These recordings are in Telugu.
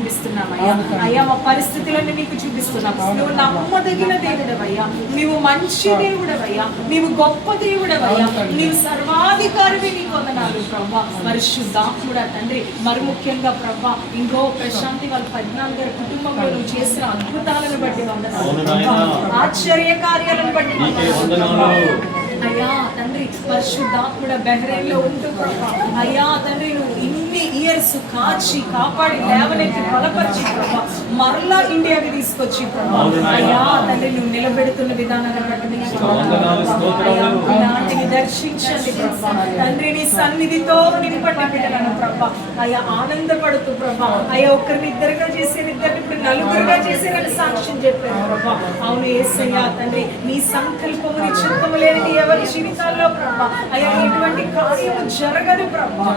చూపిస్తున్నాం అయ్యా. అయ్యా మా పరిస్థితులన్నీ నీకు చూపిస్తున్నాం. నువ్వు నమ్మదగిన దేవుడవయ్యా, నీవు మంచి దేవుడవయ్యా, నీవు గొప్ప దేవుడవయ్యా, నీవు సర్వాధికారివి. నీకు వందనాలు ప్రభా. పరిశుద్ధాత్ముడా తండ్రి, మరి ముఖ్యంగా ప్రభా ఇంకో ప్రశాంతి వాళ్ళ 14 గారి కుటుంబంలో నువ్వు చేసిన అద్భుతాలను బట్టి వందనాలు, ఆశ్చర్య కార్యాలను బట్టి అయ్యా తండ్రి. పరిశుద్ధాత్ముడ బెహ్రెయిన్ లో ఉంటూ ప్రభా అయ్యా తండ్రి, నువ్వు ఇన్ని ఇయర్స్ కాచి కాపాడి లేవనెత్తి బలపరిచి ప్రభా మరలా ఇండియాకి తీసుకొచ్చి ప్రభా అయ్యా తండ్రి, నువ్వు నిలబెడుతున్న విధానాన్ని బట్టి నాటిని దర్శించండి ప్రభా తండ్రి. నీ సన్నిధితో నింపండి బిడ్డలను ప్రభా అయ్యా, ఆనందపడుతూ ప్రభా అయ్యా, ఒకరిని ఇద్దరుగా చేసే ఇద్దరిని ఇప్పుడు నలుగురుగా చేసేనని సాక్ష్యం చెప్పాను ప్రభా. అవును యేసయ్యా తండ్రి, నీ సంకల్పము నీ చిత్తము లేని ఎవరి జీవితాల్లో ప్రభా అయ్యా ఎటువంటి కార్యము జరగదు ప్రభా.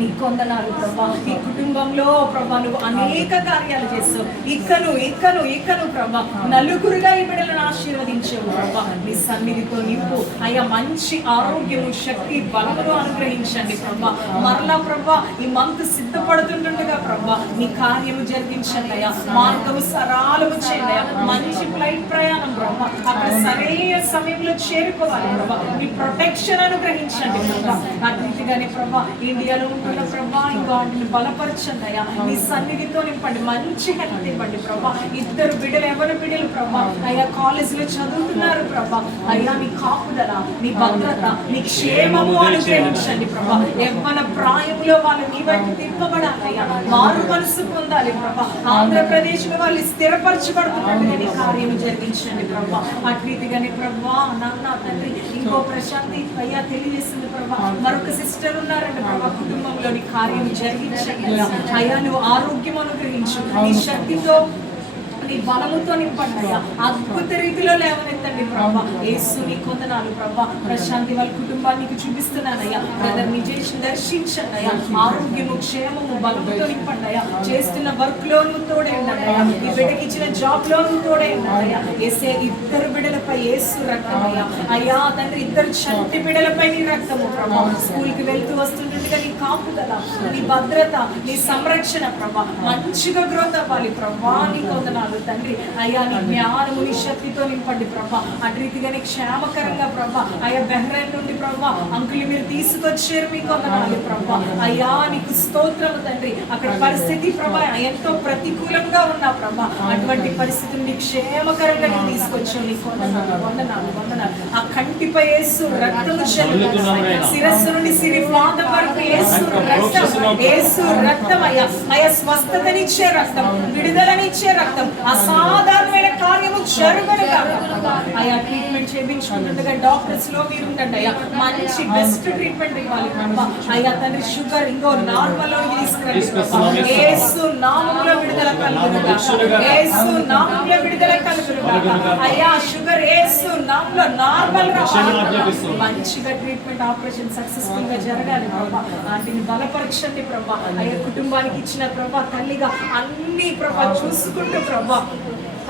నీ కొందనాలు ప్రభా. ఈ కుటుంబంలో ప్రభా నువ్వు అనేక కార్యాలు చేస్తావు. ఇక్కను ప్రభా నలుగురుగా ఈ బిడ్డలను ఆశీర్వదించావు ప్రభా. నీ సన్నిధితో నింపు అయ్యా, మంచి ఆరోగ్యము శక్తి బలమును అనుగ్రహించండి ప్రభా. మరలా ప్రభా ఈ మంత్ సిద్ధపడుతుండగా ప్రభా నీ కార్యము జరిగించండి అయ్యా, మార్గము సరాలము చేయండి అయ్యా, మంచి ఫ్లైట్ ప్రయాణం ప్రభా, అక్కడ సరైన సమయంలో చేరుకోవాలి ప్రభా. నీ ప్రొటెక్షన్ అనుగ్రహించండి ప్రభా. అతిథిగానే ప్రభా ఇండియాలో ప్రభా ఇంకా వాటిని బలపరచండి అయ్యా, నీ సన్నిధితో నింపండి, మంచి హెల్త్ ఇవ్వండి ప్రభా. ఇద్దరు బిడ్డలు ఎవరి బిడ్డలు ప్రభా అయ్యా కాలేజీలో చదువుతున్నారు ప్రభా అయ్యా, నీ కాపుదల నీ భద్రత నీ క్షేమము అనుగ్రహించండి ప్రభా. యవ్వన ప్రాయంలో వాళ్ళు నీ బట్టి తిప్పబడాలి అయ్యా, మారు మనసు పొందాలి ప్రభా. ఆంధ్రప్రదేశ్ లో వాళ్ళు స్థిరపరచబడుతున్నట్టుగా నీ కార్యం జరిగించండి ప్రభా. అట్రీతిగానే ప్రభా నాన్న తండ్రి ఇంకో ప్రశాంతి అయ్యా తెలియజేస్తుంది ప్రభా. మరొక సిస్టర్ ఉన్నారండి ప్రభా, కుటుంబంలో నీ కార్యం జరిగించండి అయ్యా. నువ్వు ఆరోగ్యం అనుగ్రహించు, నీ శక్తితో నీ బలముతో నింపండి అయ్యా, అద్భుత రీతిలో లేవనెత్తండి ప్రభా. యేసు నీ కొందనాలు ప్రభా. ప్రశాంతి వాళ్ళ కుటుంబానికి చూపిస్తున్నానయ్యా, బ్రదర్ నిజేష్ దర్శించండి అయ్యా, ఆరోగ్యము క్షేమము బలముతో నింపండి అయ్యా. చేస్తున్న వర్క్ లో నువ్వు తోడే ఉన్నాడయ్యా, ఈ బిడ్డకి ఇచ్చిన జాబ్ లో నువ్వు తోడే ఉన్నాడయ్యా. ఏసే ఇద్దరు బిడ్డలపై యేసు రక్తం అయ్యా అయ్యా తండ్రి, ఇద్దరు చంటి బిడ్డలపై నీ రక్తము ప్రభా. స్కూల్ కి వెళ్తూ వస్తుండగా నీ కాపుదల నీ భద్రత నీ సంరక్షణ ప్రభా, మంచిగా గ్రోత్ అవ్వాలి ప్రభా. నీ కొందనాలు తండ్రి అయ్యా, నీ జ్ఞానము నీ శక్తితో నింపండి ప్రభా. అటు రీతిగానే క్షేమకరంగా ప్రభా అయ్యా బెహ్రెయిన్ నుండి ప్రభా అంకులు మీరు తీసుకొచ్చారు, మీకు వందనాలు ప్రభా అయ్యా. నీకు స్తోత్రము తండ్రి. అక్కడ పరిస్థితి ప్రభా ఎంతో ప్రతికూలంగా ఉన్నా ప్రభా, అటువంటి పరిస్థితి నుండి క్షేమకరంగా నీకు తీసుకొచ్చావు. నీకు వందనాలు. ఆ కంటిపై యేసు రక్తము చెల్లు, శిరస్సు నుండి సిరి పాదం వరకు యేసు రక్తం అయ్యా అయ్యా, స్వస్థతనిచ్చే రక్తం, విడుదలనిచ్చే రక్తం, అసాధారణమైన కార్యము జరుగును అయ్యా. ట్రీట్మెంట్ చేయించుకుంటుండగా డాక్టర్స్ లో మీరు ఉండండి అయ్యా, మంచి బెస్ట్ ట్రీట్మెంట్ ఇవ్వాలి ప్రభా అయ్యా తండ్రి. షుగర్ ఇంకో నార్మల్ లో తీసుకురండి, యేసు నామములో విడుదల కలుగును, యేసు నామములో విడుదల కలుగును అయ్యా. షుగర్ యేసు నామములో నార్మల్ గా మంచిగా ట్రీట్మెంట్ ఆపరేషన్ సక్సెస్ఫుల్ గా జరగాలి ప్రభా. వాటిని బలపరచండి ప్రభా అయ్యా. కుటుంబానికి ఇచ్చిన ప్రభా తల్లిగా అన్ని ప్రభా చూసుకుంటూ ప్రభా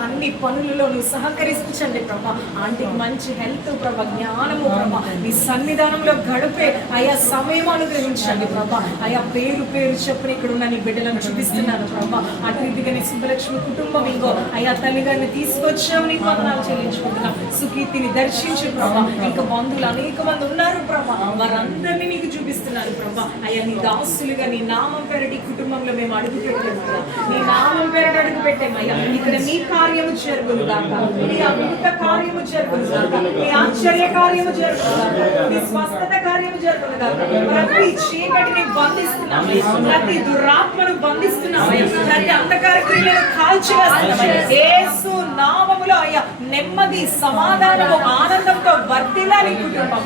అన్ని పనులలో నువ్వు సహకరించండి ప్రభా. ఆంటీకి మంచి హెల్త్ ప్రభా, జ్ఞానము ప్రభా, నీ సన్నిధానంలో గడిపే అయ్యా సమయం అనుగ్రహించండి ప్రభా అయ్యా. పేరు చెప్పుని ఇక్కడ ఉన్న నీ బిడ్డలను చూపిస్తున్నాను ప్రభా. అటు రీతిగా నీ సుబ్బలక్ష్మి కుటుంబం ఇంకో అయ్యా తల్లిగారిని తీసుకొచ్చావు, నీ వందనాలు చెల్లించుకుంటున్నాం. సుకీర్తిని దర్శించు ప్రభా. ఇంకా బంధువులు అనేక మంది ఉన్నారు ప్రభా, వారందరినీ నీకు చూపిస్తున్నాను ప్రభా అయ్యా. నీ దాసులుగా నీ నామం పేరటి కుటుంబంలో మేము అడుగు పెట్టామయ్యా, నీ నామం పేరటి అడుగు పెట్టామయ్యా. ఇక్కడ నీ కార్యము జరుగును గాక, నీ అద్భుత కార్యము జరుగును గాక, నీ ఆశ్చర్య కార్యము జరుగును గాక, నీ స్వస్థత కార్యము జరుగును గాక. ప్రతి చీకటిని బంధిస్తున్నాము, ప్రతి దురాత్మను బంధిస్తున్నాము, ప్రతి అంధకార క్రియలను కాల్చివేస్తున్నాము. యేసు నామములో అయ్యా నెమ్మది సమాధానము ఆనందంతో వర్ధిల్లాలి కుటుంబం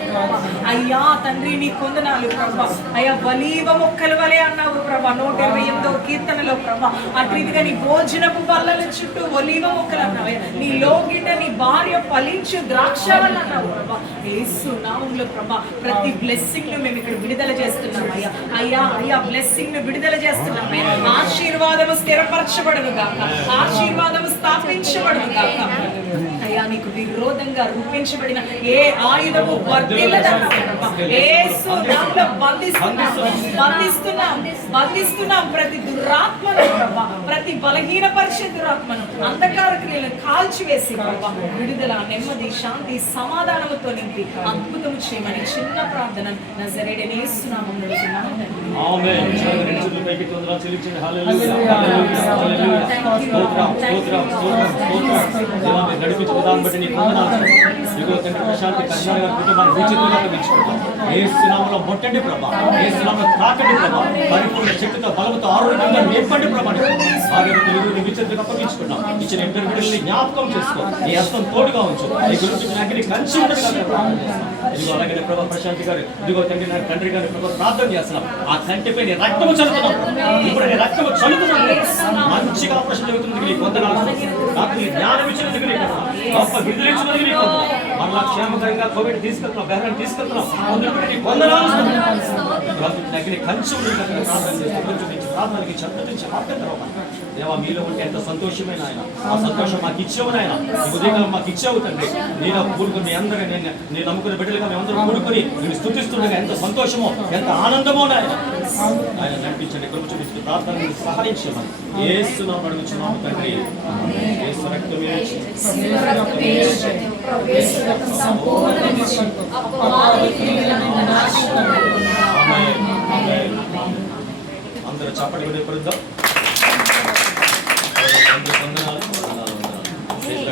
అయ్యా తండ్రి. నీ కొందనాలు ప్రభా అయ్యా. ఒలీవ మొక్కల వలె అన్నావు ప్రభా 128వ కీర్తనలో ప్రభా. అటు రీతిగా నీ భోజనపు బల్లల చుట్టూ ఒలీవ మొక్కలు అన్నావు, నీ లోగిట నీ భార్య ఫలించు ద్రాక్షవల్లి అన్నావు ప్రభా. యేసు నామములో ప్రభా ప్రతి బ్లెస్సింగ్ ను మేము ఇక్కడ విడుదల చేస్తున్నాం అయ్యా అయ్యా బ్లెస్సింగ్ ను విడుదల చేస్తున్నాం అయ్యా. ఆశీర్వాదము స్థిరపరచబడును గాక, ఆశీర్వాదము స్థాపించబడును గాక అయ్యా. నీకు విరోధంగా రూపించబడిన ఏ ఆయుధము వర్ధిల్లదన్నావు ప్రభా. యేసు నామములో బంధిస్తున్నాం ప్రతి దురాత్మను ప్రభా బలహీనపరిచే దురాత్మను, అంధకార క్రియలను కాల్చివేసి ప్రభా విడుదల, నెమ్మది, శాంతి, సమాధానముతో నింపి అద్భుతము చేయమని చిన్న ప్రార్థన నజరేయుడైన యేసు నామములో అడుగుతున్నాము తండ్రి. ఆమేన్. రెండు చేతులు పైకి వందనాలు చెల్లించండి. హల్లెలూయా, హల్లెలూయా, హల్లెలూయా. స్తోత్రం, స్తోత్రం, స్తోత్రం, స్తోత్రం. దేవా, మీరు నడిపించిన విధానం బట్టి నీకు వందనాలు. ఇదిగో తండ్రి, ప్రశాంతి కన్యాల గారి కుటుంబాన్ని విచిత్రంగా పెంచుకుంటాం. యేసు నామములో ముట్టండి ప్రభా, యేసు నామములో తాకండి ప్రభా, పరిపూర్ణ శక్తితో, బలముతో, ఆరోగ్యంగా నింపండి ప్రభా. ఆరోగ్యం విచిత్రంగా అప్పగించుకుంటాం. ఇచ్చిన ఇద్దరు బిడ్డల్ని జ్ఞాపకం చేసుకో, నీ హస్తం తోడుగా ఉంచు, నీ గురించి అగ్ని కంచి ఉండదు కదా. ఇదిగో అలాగే ప్రభా ప్రశాంతి గారు, ఇదిగో తండ్రి నా తండ్రి గారి ప్రభా ప్రార్థన చేస్తున్నాం. ఆ కంటిపై నీ రక్తము చల్లుతున్నాం. ఇప్పుడు నీ రక్తము చల్లుతున్నాం. మంచిగా ఆపరేషన్ జరుగుతుంది. నీకు వందనాలు. నాకు నీ జ్ఞానం ఇచ్చినందుకు నీకు గొప్ప విడుదల ఇచ్చినందుకు నీకు మళ్ళా క్షేమకరంగా కోవిడ్ తీసుకెళ్తున్నాం, బెహ్రాన్ని తీసుకెళ్తున్నాం. అందుకు నీకు వందనాలు. అగ్ని కంచి ఉండదు కదా. ప్రార్థన చేస్తాం. ప్రార్థనకి చెప్పించి ఆపేద్దాం. దేవా, మీలో ఉంటే ఎంత సంతోషమైన ఆయన, ఆ సంతోషం మాకు ఇచ్చావు నాయన. ఈ ఉదయకాలం మాకు ఇచ్చావు తండ్రి. నేను కూడుకుని మీ అందరూ నేను నమ్ముకునే బిడ్డలుగా మేము అందరూ కూడుకుని నేను స్తుతిస్తుండగా ఎంత సంతోషమో, ఎంత ఆనందమో నాయన. ఆయన నడిపించండి, కృప చూపించండి, ప్రార్థన సహాయించమని యేసు నామములో అడుగుచున్నాము తండ్రి. యేసు రక్తమే అందరూ చప్పటి కొట్టే పడుద్దాం. వందనాలు.